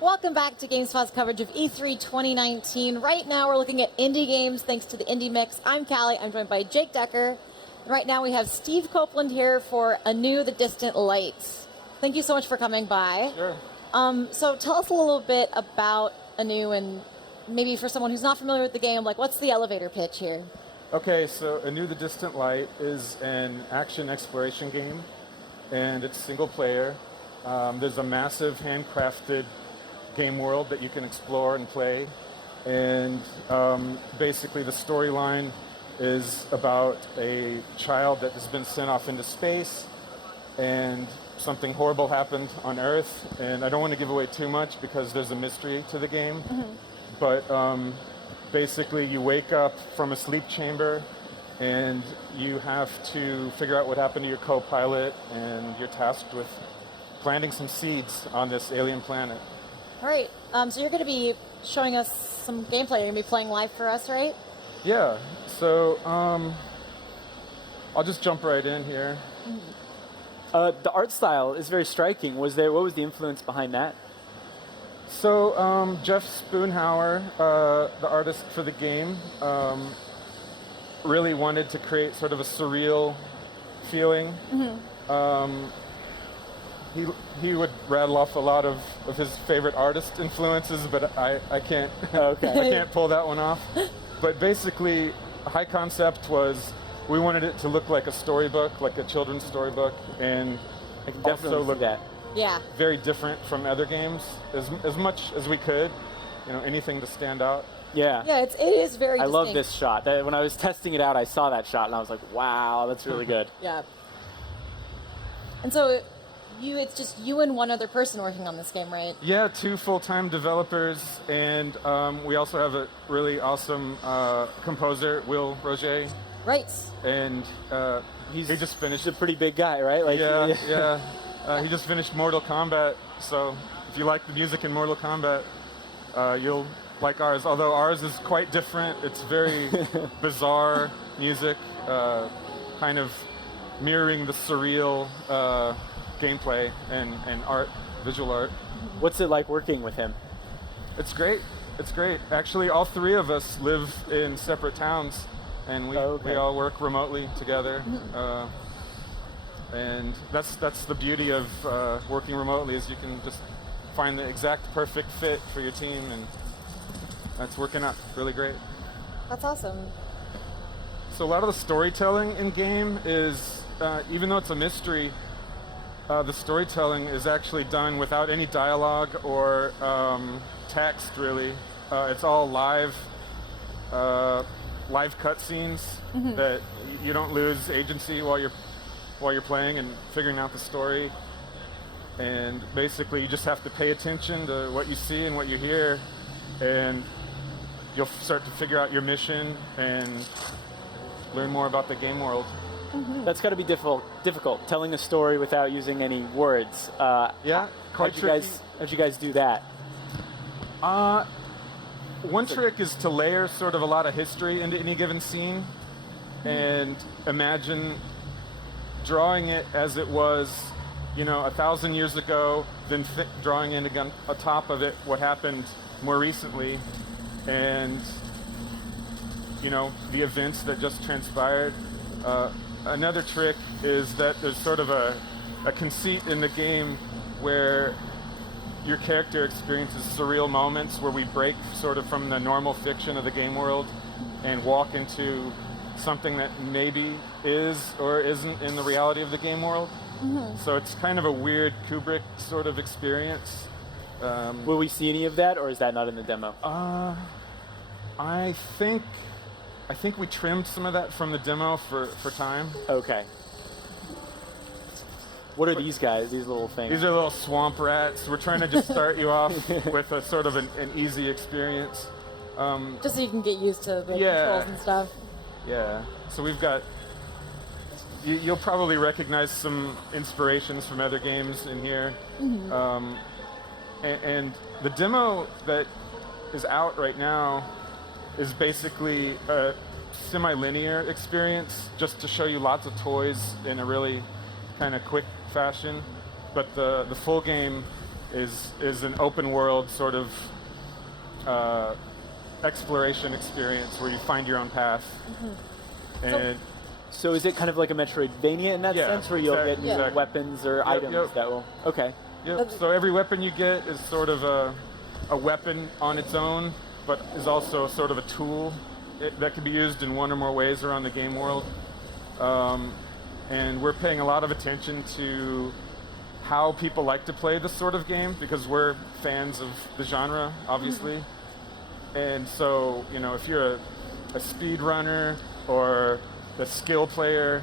Welcome back to GameSpot's coverage of E3 2019. Right now we're looking at indie games thanks to the Indie Mix. I'm Callie. I'm joined by Jake Decker. And right now we have Steve Copeland here for Anew, the Distant Lights. Thank you so much for coming by. Sure. So tell us a little bit about Anew, and maybe for someone who's not familiar with the game, like what's the elevator pitch here? Okay, so Anew the Distant Light is an action exploration game, and it's single player. There's a massive handcrafted game world that you can explore and play, and basically the storyline is about a child that has been sent off into space, and something horrible happened on Earth, and I don't want to give away too much because there's a mystery to the game, but basically you wake up from a sleep chamber and you have to figure out what happened to your co-pilot, and you're tasked with planting some seeds on this alien planet. All right, so you're going to be showing us some gameplay. You're going to be playing live for us, right? Yeah, so I'll just jump right in here. The art style is very striking. What was the influence behind that? So Jeff Spoonhauer, the artist for the game, really wanted to create sort of a surreal feeling. He would rattle off a lot of his favorite artist influences, but I can't I can't pull that one off. But basically, high concept was we wanted it to look like a storybook, like a children's storybook, and I can also definitely look see that. Yeah. very different from other games as much as we could. Anything to stand out. Yeah. Yeah, it is very I distinct. love this shot. When I was testing it out, I saw that shot and I was like, wow, that's really good. Yeah. And so it's just you and one other person working on this game, right? Yeah, 2 full-time developers, and we also have a really awesome composer, Will Roger, Right. and he just finished. He's a pretty big guy, right? Like, Yeah. He just finished Mortal Kombat, so if you like the music in Mortal Kombat, you'll like ours. Although ours is quite different. It's very bizarre music, kind of mirroring the surreal gameplay and art, visual art. What's it like working with him? It's great. It's great. Actually, all 3 of us live in separate towns, and we all work remotely together. And that's the beauty of working remotely, is you can just find the exact perfect fit for your team, and that's working out really great. That's awesome. So a lot of the storytelling in game is, even though it's a mystery, the storytelling is actually done without any dialogue or text, really. It's all live cutscenes that you don't lose agency while you're playing and figuring out the story. And basically, you just have to pay attention to what you see and what you hear, and you'll start to figure out your mission and learn more about the game world. That's got to be difficult, telling a story without using any words. Yeah, quite tricky. How'd you guys do that? One trick is to layer sort of a lot of history into any given scene, and imagine drawing it as it was, 1,000 years ago, then drawing in again atop of it what happened more recently, and the events that just transpired. Another trick is that there's sort of a conceit in the game where your character experiences surreal moments where we break sort of from the normal fiction of the game world and walk into something that maybe is or isn't in the reality of the game world. So it's kind of a weird Kubrick sort of experience. Will we see any of that, or is that not in the demo? I think we trimmed some of that from the demo for time. Okay. What are these guys, these little things? These are little swamp rats. We're trying to just start you off with a sort of an easy experience. Just so you can get used to the controls and stuff. Yeah. So we've got... You'll probably recognize some inspirations from other games in here. And the demo that is out right now is basically a semi-linear experience, just to show you lots of toys in a really kind of quick fashion. But the full game is an open world sort of exploration experience where you find your own path. And So is it kind of like a Metroidvania in that Yeah, sense, where you'll get new exactly. weapons or items that will? Okay. yep, so every weapon you get is sort of a weapon on its own, but is also sort of a tool that can be used in one or more ways around the game world. And we're paying a lot of attention to how people like to play this sort of game because we're fans of the genre, obviously. And so, if you're a speed runner or a skill player,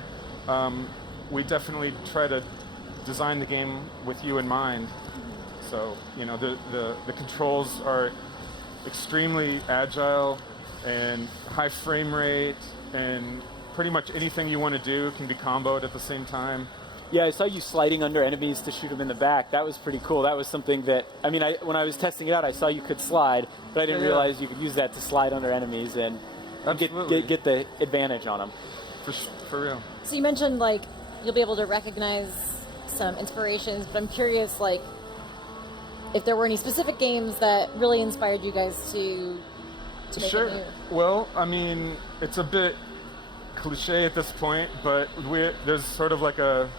we definitely try to design the game with you in mind. So, the controls are extremely agile and high frame rate, and pretty much anything you want to do can be comboed at the same time. Yeah, I saw you sliding under enemies to shoot them in the back. That was pretty cool. That was something that, when I was testing it out, I saw you could slide, but I didn't realize you could use that to slide under enemies and get the advantage on them. For real. So you mentioned you'll be able to recognize some inspirations, but I'm curious if there were any specific games that really inspired you guys to make Sure. it new. Well, it's a bit cliche at this point, but there's sort of like a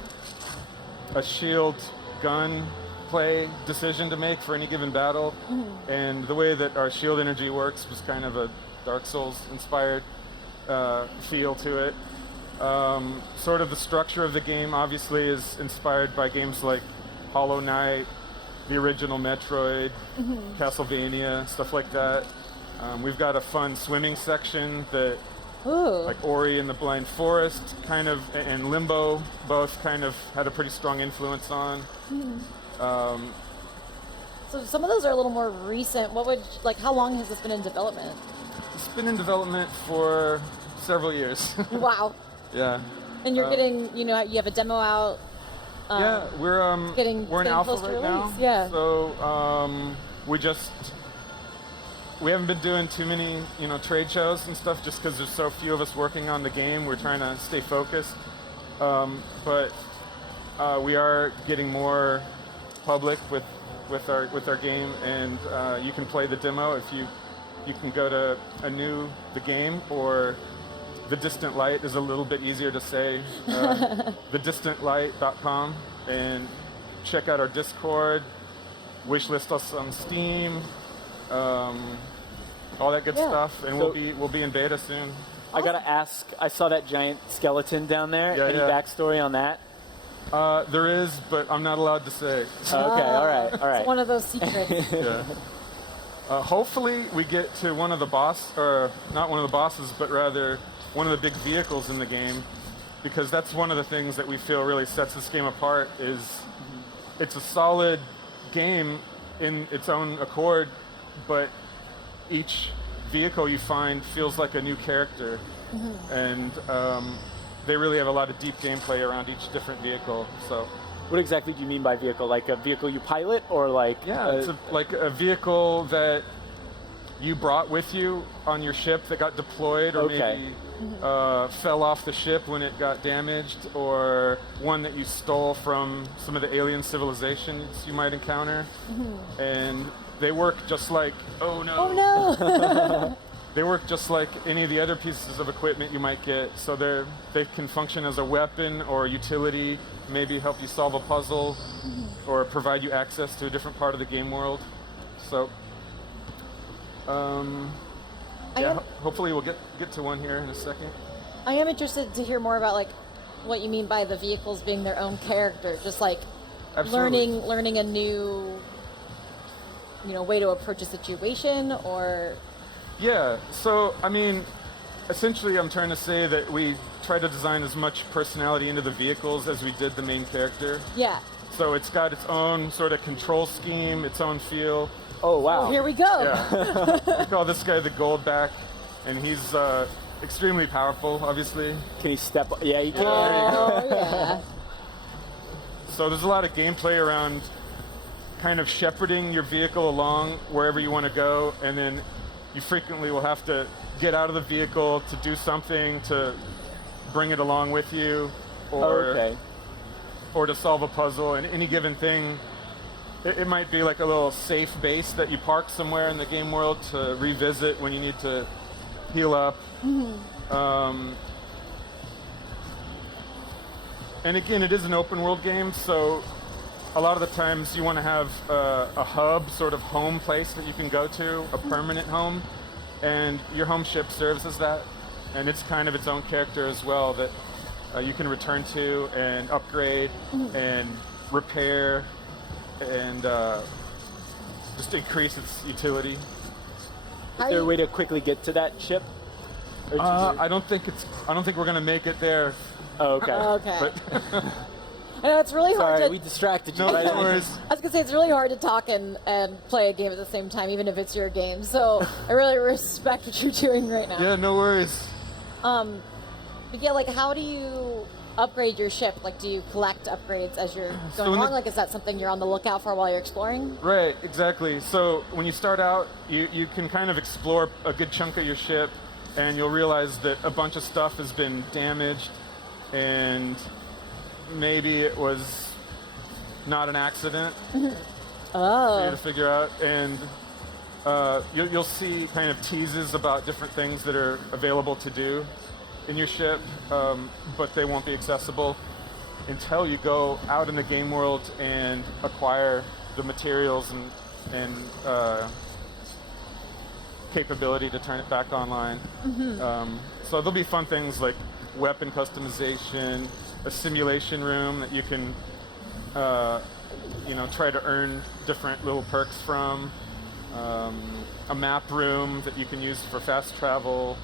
shield gun play decision to make for any given battle, and the way that our shield energy works was kind of a Dark Souls inspired feel to it. Sort of the structure of the game obviously is inspired by games like Hollow Knight, the original Metroid, Castlevania, stuff like that. We've got a fun swimming section that like Ori and the Blind Forest kind of, and Limbo both kind of had a pretty strong influence on. So some of those are a little more recent. How long has this been in development? It's been in development for several years. Wow. Yeah. And you're getting, you have a demo out. Yeah, we're getting in alpha close to right now. release, yeah. So we haven't been doing too many trade shows and stuff just because there's so few of us working on the game. We're trying to stay focused, but we are getting more public with our game, and you can play the demo if you can go to Anew the game, or The Distant Light is a little bit easier to say, thedistantlight.com, and check out our Discord, wishlist us on Steam, all that good stuff, and we'll be in beta soon. I gotta ask, I saw that giant skeleton down there. Yeah, Any backstory on that? There is, but I'm not allowed to say. Okay, all right. It's one of those secrets. Yeah. Hopefully we get to one of the not one of the bosses, but rather one of the big vehicles in the game, because that's one of the things that we feel really sets this game apart. Is it's a solid game in its own accord, but each vehicle you find feels like a new character, and they really have a lot of deep gameplay around each different vehicle. So, What exactly do you mean by vehicle? Like a vehicle you pilot, or like? yeah, it's like a vehicle that you brought with you on your ship that got deployed, or maybe fell off the ship when it got damaged, or one that you stole from some of the alien civilizations you might encounter. And they work just like, oh no. They work just like any of the other pieces of equipment you might get. So they can function as a weapon or utility, maybe help you solve a puzzle, or provide you access to a different part of the game world. So, hopefully we'll get to one here in a second. I am interested to hear more about what you mean by the vehicles being their own character, just Absolutely. learning a new way to approach a situation, or Yeah, so essentially I'm trying to say that we try to design as much personality into the vehicles as we did the main character. yeah. So it's got its own sort of control scheme, its own feel. Oh wow! Here we go. Yeah. We call this guy the Goldback, and he's extremely powerful, obviously. Can he step? Yeah, he can. Oh yeah. So there's a lot of gameplay around kind of shepherding your vehicle along wherever you want to go, and then you frequently will have to get out of the vehicle to do something to bring it along with you, or to solve a puzzle. And any given thing it might be like a little safe base that you park somewhere in the game world to revisit when you need to heal up. And again, it is an open world game, so a lot of the times you want to have a hub, sort of home place that you can go to, a permanent home, and your home ship serves as that. And it's kind of its own character as well that you can return to and upgrade and repair and just increase its utility. Is there a way to quickly get to that ship? I don't think we're gonna make it there. Oh, okay. Okay. But I know it's really hard Sorry, to. we distracted you. no right? worries. I was gonna say it's really hard to talk and play a game at the same time, even if it's your game. So I really respect what you're doing right now. Yeah, no worries. But yeah, like how do you upgrade your ship? Like, do you collect upgrades as you're So going in along? the- Like, is that something you're on the lookout for while you're exploring? Right, exactly. So when you start out, you can kind of explore a good chunk of your ship, and you'll realize that a bunch of stuff has been damaged, and maybe it was not an accident for you Oh, to figure out. And you'll see kind of teases about different things that are available to do in your ship, but they won't be accessible until you go out in the game world and acquire the materials and capability to turn it back online. So there'll be fun things like weapon customization, a simulation room that you can try to earn different little perks from, a map room that you can use for fast travel,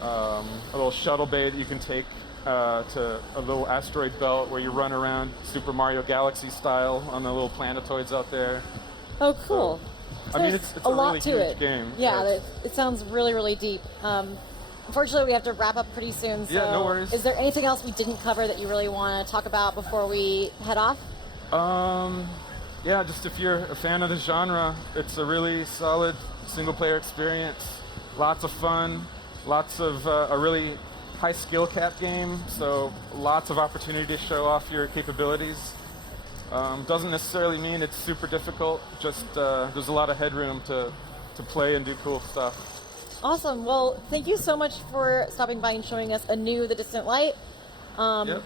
a little shuttle bay that you can take to a little asteroid belt where you run around Super Mario Galaxy style on the little planetoids out there. oh, cool. I mean, there's it's a a lot really to huge it. game. Yeah, Yes. it sounds really, really deep. Unfortunately, we have to wrap up pretty soon. So Yeah, no worries. Is there anything else we didn't cover that you really want to talk about before we head off? Yeah, just if you're a fan of the genre, it's a really solid single-player experience. Lots of fun, lots of a really high skill cap game, so lots of opportunity to show off your capabilities. Doesn't necessarily mean it's super difficult, just there's a lot of headroom to play and do cool stuff. Awesome. Well, thank you so much for stopping by and showing us Anew, the Distant Light. Yep.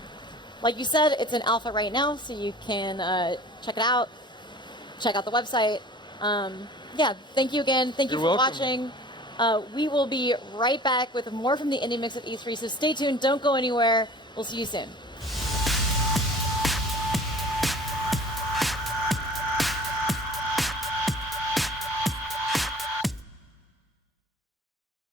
Like you said, it's in alpha right now, so you can check it out. Check out the website. Yeah, thank you again. Thank you You're for welcome. watching. We will be right back with more from the Indie Mix at E3, so stay tuned. Don't go anywhere. We'll see you soon.